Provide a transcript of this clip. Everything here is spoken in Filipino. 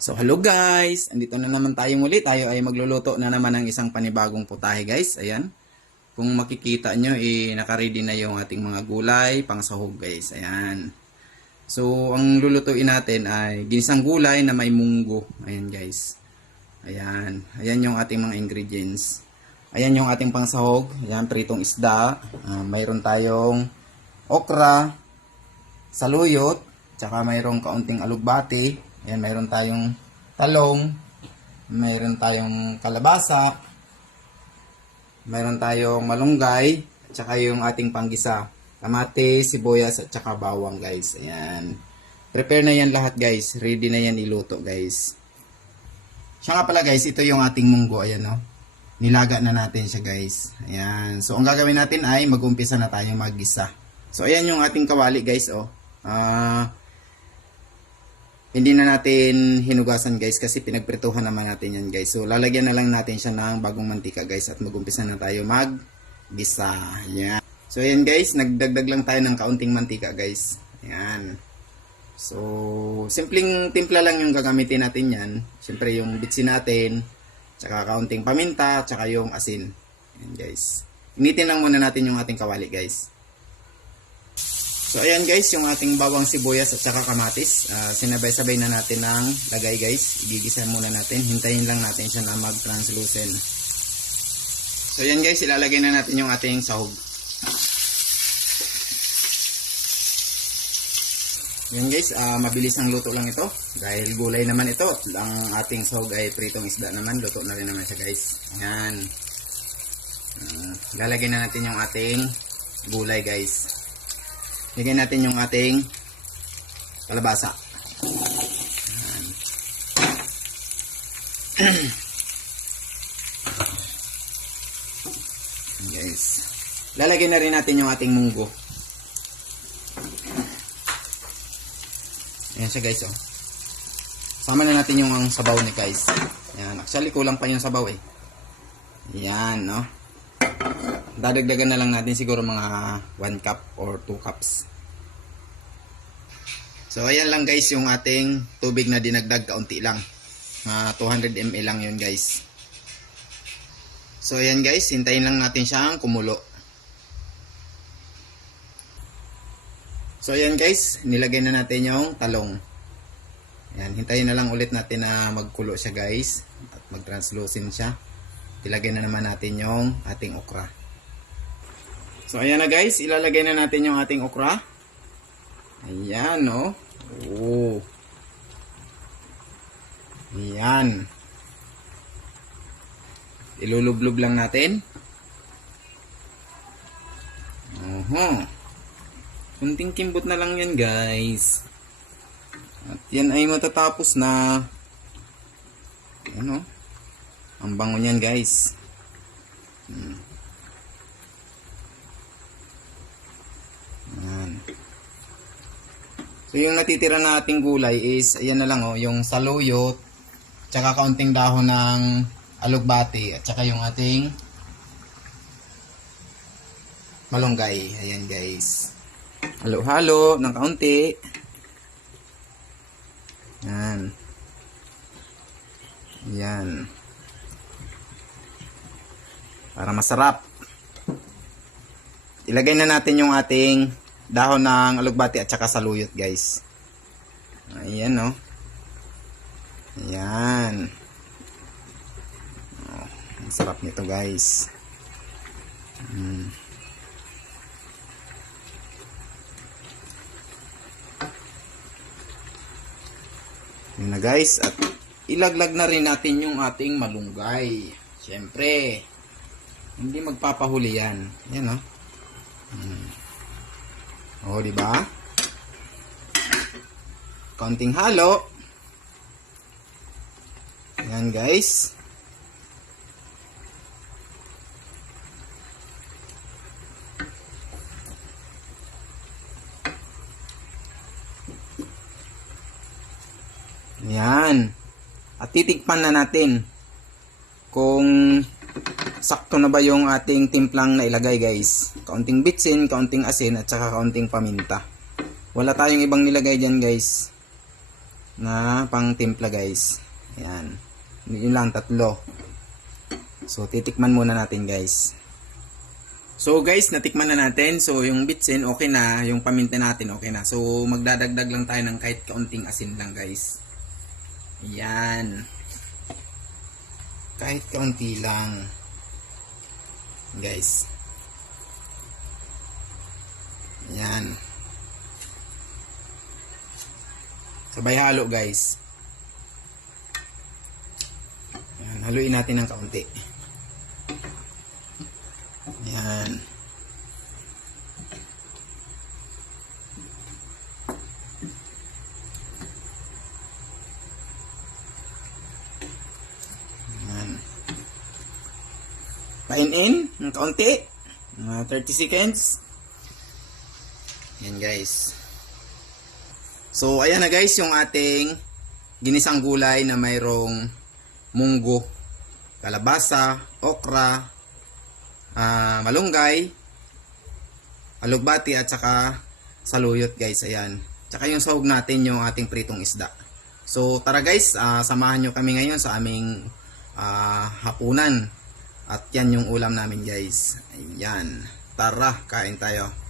So hello guys, andito na naman tayo muli. Tayo ay magluluto na naman ng isang panibagong putahe guys. Ayan. Kung makikita nyo, naka-ready na yung ating mga gulay, pang sahog guys. Ayan. So ang lulutuin natin ay ginisang gulay na may munggo. Ayan guys. Ayan. Ayan yung ating mga ingredients. Ayan yung ating pang sahog. Ayan, pritong isda. Mayroon tayong okra, saluyot, tsaka mayroong kaunting alugbati. Ayan, mayroon tayong talong, mayroon tayong kalabasa, mayroon tayong malunggay, at saka yung ating panggisa, kamatis, sibuyas, at saka bawang guys. Ayan. Prepare na yan lahat guys. Ready na yan iluto guys. Siya nga pala guys, ito yung ating munggo. Ayan no. Nilaga na natin siya guys. Ayan. So ang gagawin natin ay mag-umpisa na tayong maggisa. So ayan yung ating kawali guys oh. Hindi na natin hinugasan guys kasi pinagprituhan naman natin yan guys. So lalagyan na lang natin siya ng bagong mantika guys at mag-umpisa na tayo mag-gisa. Yan. So ayan guys, nagdagdag lang tayo ng kaunting mantika guys. Ayan. So simpleng timpla lang yung gagamitin natin yan. Siyempre yung bitsin natin, tsaka kaunting paminta, tsaka yung asin. Ayan guys. Initin lang muna natin yung ating kawali guys. So ayan guys, yung ating bawang sibuyas at saka kamatis, sinabay-sabay na natin ng lagay guys. Igigisa muna natin, hintayin lang natin siya na mag-translucent. So ayan guys, ilalagay na natin yung ating sahog. Ayan guys, mabilis ang luto lang ito. Dahil gulay naman ito, ang ating sahog ay pritong isda naman, luto na rin naman siya guys. Ayan. Lalagay na natin yung ating gulay guys. Lagyan natin yung ating kalabasa. Ayan. Guys. Lalagyan na rin natin yung ating munggo. Ayan siya guys oh. Sama na natin yung sabaw ni guys. Ayan. Actually kulang pa yung sabaw eh. Ayan no. Dadagdagan na lang natin siguro mga 1 cup or 2 cups. So ayan lang guys yung ating tubig na dinagdag, kaunti lang. 200 ml lang yun guys. So ayan guys, hintayin lang natin siyang kumulo. So ayan guys, nilagay na natin yung talong. Ayan, hintayin na lang ulit natin na magkulo siya guys. At mag-translucent siya. Ilagay na naman natin yung ating okra. So ayan na guys, ilalagay na natin yung ating okra. Ayan no. Oh. Ayan. Ilulublob lang natin. Kunting kimbot na lang yan guys. At yan ay matatapos na. Ayan o. Ang bango niyan guys. Ayan. So yung natitira na ating gulay is ayan na lang oh, yung saluyot, tsaka kaunting dahon ng alugbati at tsaka yung ating malunggay. Ayan guys. Halo-halo ng kaunti. Ayan. Ayan. Para masarap. Ilagay na natin yung ating dahon ng alugbati at saka saluyot guys. Ayan no. Ayan. Oh, ang sarap nito guys. Yun na guys. At ilaglag na rin natin yung ating malunggay. Siyempre, hindi magpapahuli yan. Ayan no. Oh, di ba? Konting halo. Ayan, guys. Ayan. At titikpan na natin kung sakto na ba yung ating timplang na ilagay guys. Kaunting bitsin, kaunting asin at saka kaunting paminta. Wala tayong ibang nilagay dyan guys. na pang timpla guys. Ayan. Yun lang, 3. So, titikman muna natin guys. So guys, natikman na natin. So, yung bitsin okay na. Yung paminta natin okay na. So, magdadagdag lang tayo ng kahit kaunting asin lang guys. Ayan. Kahit kaunti lang. Guys. Ayan. Sabay halo guys. Ayan, haluin natin ng kaunti. Ayan. Ayan. Pain-in ng kaunti. Mga 30 seconds. Ayan guys. So, ayan na guys yung ating ginisang gulay na mayroong munggo, kalabasa, okra, malunggay, alugbati at saka saluyot guys. Ayan. Tsaka yung sahog natin yung ating pritong isda. So, tara guys, samahan nyo kami ngayon sa aming hapunan. At yan yung ulam namin guys. Ayan. Tara, kain tayo.